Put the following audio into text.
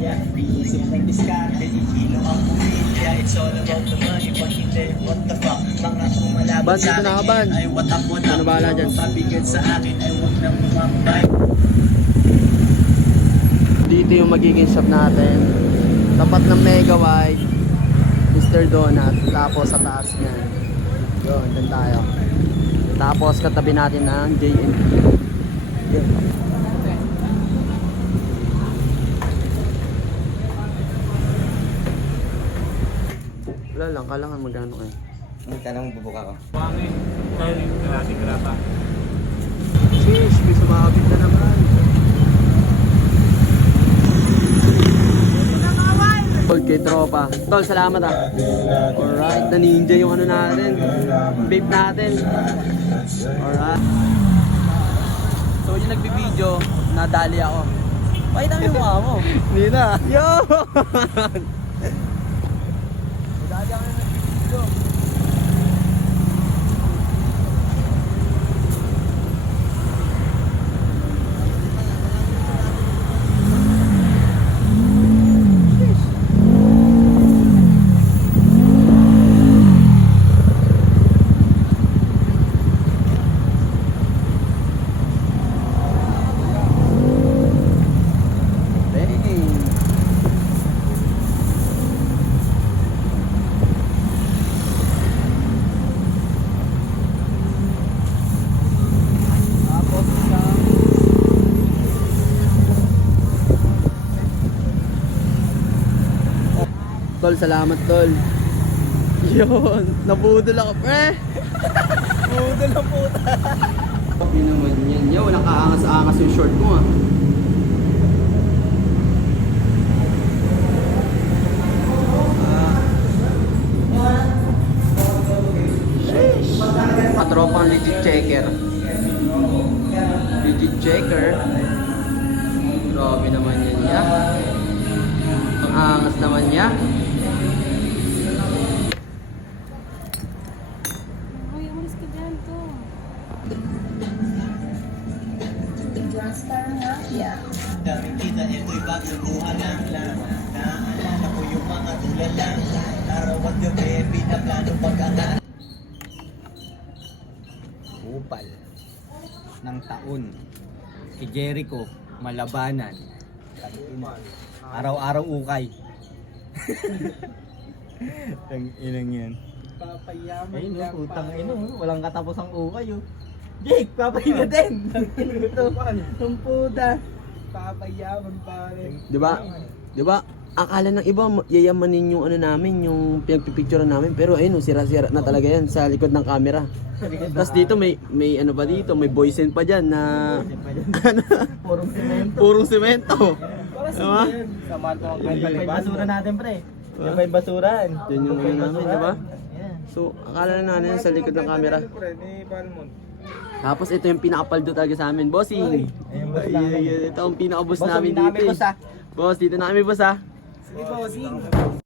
pamilya. Isip ng diskarte, ikilo ang pumilya. It's all about the money, pag hindi, what the fuck. Mga kumalaban Ban, sa dito na ka, akin, Ban. ay watak. Ano bahala dyan? Pabigat sa akin, ay huwag nang umambay. Dito yung magiging shop natin. Tapat ng Mega White, Mr. Donut. Tapos sa taas niya. Yun, dyan tayo. Tapos katabi natin ang JNT. Yun. Wala lang, kailangan magano kayo. Magkano mong bubuka ko? Pangin. Dahil kalating graba. Sheesh, may sumabit na naman. Tol, kay tropa. Tol, salamat ah. Alright, na-ninja yung ano natin. Vape natin. Alright. So yung nagbibideo, nadali ako. Pakita mo yung mukha mo. Hindi na. Yo! Nadali ako yung nagbibideo. Tol, salamat tol. Yun, nabudol ako pre. Budol ang puta. Yun naman yan. Yo, walang kaangas-angas yung short mo ah. Sheesh. Patropang legit checker. Legit checker. Grabe naman yan niya. Ang angas naman niya. Uy, umalis ka dyan to. Daming kita, ito'y bagong buha lang. Naalala ko yung mga tulala. Araw at gabi, pinaplano pag-angat. Upal ng taon. Si Jericho, malabanan. Araw-araw ukay. Ang inang yan. Papayaman. Ayun no, utang ino. Walang katapos ang ukay oh. Jake, papahinga din. Ito, tumpuda. Papayaman pare. Di ba? Di ba? Akala ng iba yayamanin yung ano namin, yung pinagpipicturean namin, pero ayun, sira-sira na talaga yan sa likod ng camera. Tapos dito may ano pa dito, may boysen pa diyan na Purong semento. purong semento. Diba? Samahan ko ang Yan pa yung basura natin pre. Yan pa yung basuran. Yan yung ano namin, di ba? Yan. So, akala na natin sa likod ng camera. Ni Palmon. Tapos ito yung pinakapaldo talaga sa amin, bossing. Ayun, boss namin. Ito ang pinaka-boss Boss, namin ang dito. boss, ah. Boss, dito na kami boss ah. Sige, bossing.